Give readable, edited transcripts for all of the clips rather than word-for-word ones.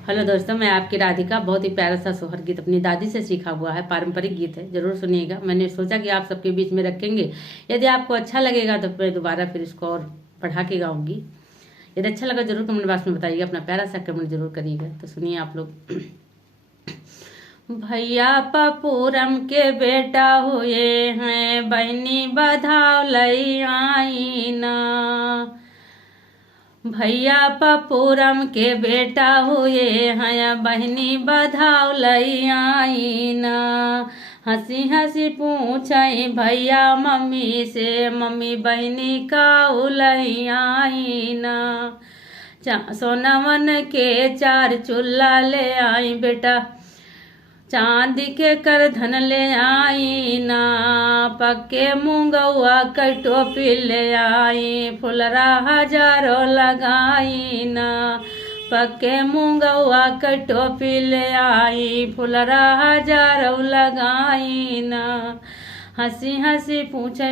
Hello दोस्तों, मैं आपकी राधिका। बहुत ही प्यारा सा सोहर गीत अपनी दादी से सीखा हुआ है, पारंपरिक गीत है, जरूर सुनिएगा। मैंने सोचा कि आप सबके बीच में रखेंगे। यदि आपको अच्छा लगेगा तो मैं दोबारा फिर इसको और बढ़ा के गाऊंगी। यदि अच्छा लगा जरूर कमेंट बॉक्स में बताइएगा, अपना प्यारा सा कमेंट जरूर करिएगा। तो सुनिए आप लोग। भैया पपूरम के बेटा हुए हैं, बहनी बधाव लई आई ना। भैया पपूरम के बेटा हुए हैं, बहनी बधाव लई आई ना। हंसी हंसी पूछई भैया मम्मी से, मम्मी बहनी का उलई आई ना। सोनावन के 4 चूल्हा ले आई बेटा, चांदी के कर धन ले आई ना। पक्के मूंगवा कई टोपी ले आई, फुलरा हजारों लगाई ना। पक्के मूंगवा कई टोपी ले आई, फुलरा हजारों लगाई ना। हंसी हंसी पूछे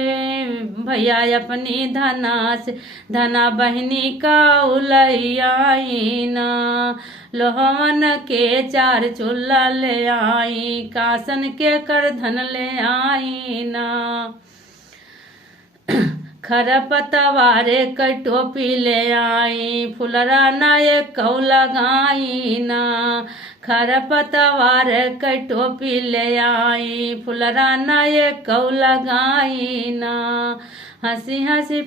भैया अपनी धना से, धना बहनी का उलई आई ना। लोहवन के 4 चूल्हा ले आई, कासन के कर धन ले आई ना। खरपतवारे कई टोपी ले आई, फुलरा नाये कौ लगाई ना। खरपतवार कई टोपी ले आई, फुलरा नाये कौ लगाई ना। हंसी हंसी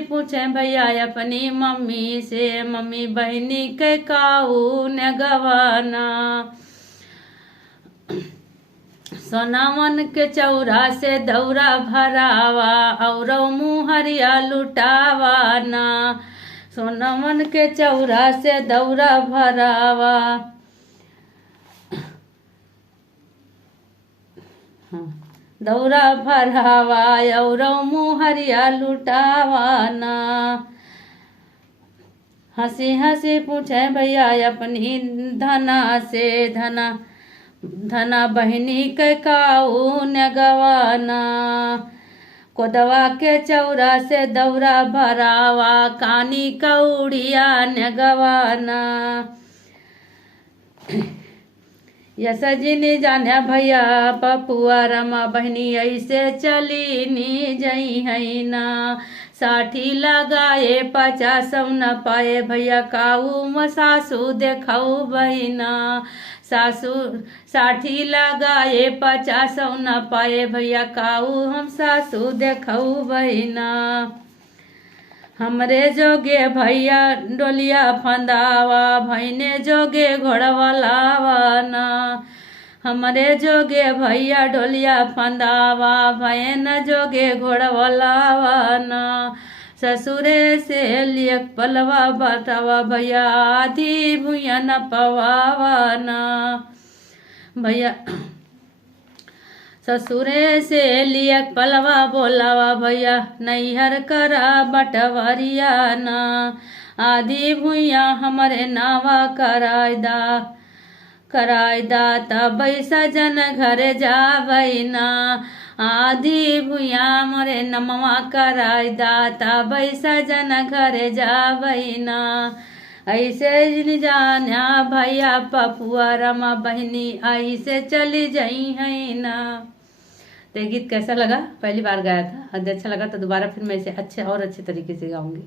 पूछे भैया अपनी मम्मी से, मम्मी बहनी के काऊ ने गवाना। सोनावन के चौरा से दौरा भरावा, और मुहरिया लुटावा ना। सोनावन के चौरा से दौरा भरावा, दौरा भरावा और मुहरिया लुटावा ना। हंसी हंसी पूछे भैया अपनी धना से, धना बहनी के काऊ ने गवाना। कोदवा के चौरा से दौरा भरावा, कानी कौड़िया ने गवाना। यसजिनी जाने भैया पपुआ रमा, बहनी ऐसे चली नी जई है ना। 60 लगाए 50 न पाए, भैया काऊ म सासू देखाऊ बहिना। सासू 60 लगाए 50 न पाए, भैया काऊ हम सासू देखाऊ बहिना। हमरे जोगे भैया डोलिया फंदावा, भैने जोगे घोड़वा लावाना। हमरे जोगे भैया डोलिया फंदावा, भैन जोगे घोड़वा लावाना। ससुरे से लियक पलवा बटावा, भैया आधी भुइया न पवावाना। भैया ससुरे से लियक पलवा बोलावा, भैया नैहर करा बटवरिया ना। आधी भुइया हमरे नावा कराय दा तब सजन घर जावै ना। आधी भुइया हमरे नमवा कराय दा तब सजन घर जावै ना। ऐसे जाना भैया पपुआ रमा, बहनी ऐसे चली जाई है ना। तो ये गीत कैसा लगा? पहली बार गाया था, यदि अच्छा लगा तो दोबारा फिर मैं इसे अच्छे और अच्छे तरीके से गाऊंगी।